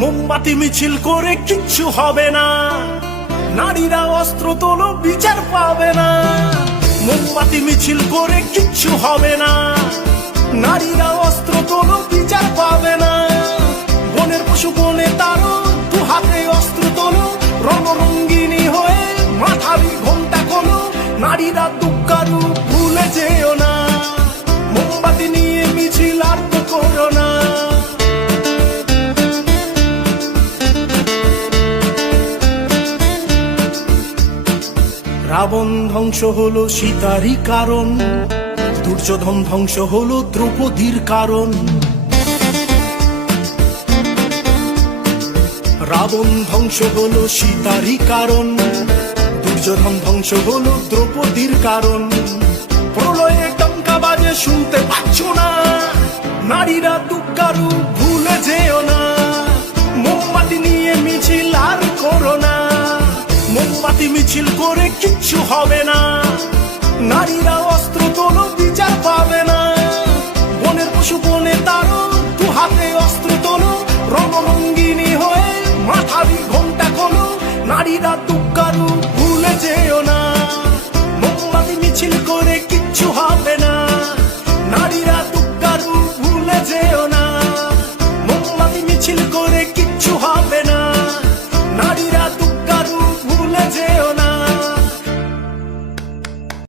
মোমবাতি মিছিল করে কিচ্ছু হবে না, নারীরা অস্ত্র তোলো বিচার পাবে না। মোমবাতি মিছিল করে কিচ্ছু হবে না, নারীরা অস্ত্র তোলো বিচার পাবে না। বনের পশু বনে তারো দু হাতে অস্ত্র তোলো, রণরঙ্গিনী হয়ে মাথারি ঘোমটা খোলো। নারীরা দুঃখারু ভুলে যেও না, মোমবাতি নিয়ে মিছিল আর তো করো না। রাবণ ধ্বংস হলো সীতারই কারণ, দুর্যোধন ধ্বংস হলো দ্রৌপদীর কারণ। রাবণ ধ্বংস হলো সীতারই কারণ, দুর্যোধন ধ্বংস হলো দ্রৌপদীর কারণ। প্রলয়ে টঙ্কা বাজে শুনতে পাচ্ছ না, নারীরা দুঃখারু ভুলে যেও না। মোমবাতি নিয়ে মিছিল আর করো না, মোমবাতি মিছিল করে কিচ্ছু হবে না, নারীরা অস্ত্র তোলো বিচার পাবে না। বনের পশু বনে তারো দু হাতে অস্ত্র তোলো, রণরঙ্গিনী হয়ে মাথারি ঘোমটা খোলো। নারীরা দুঃখারু ভুলে যেও না।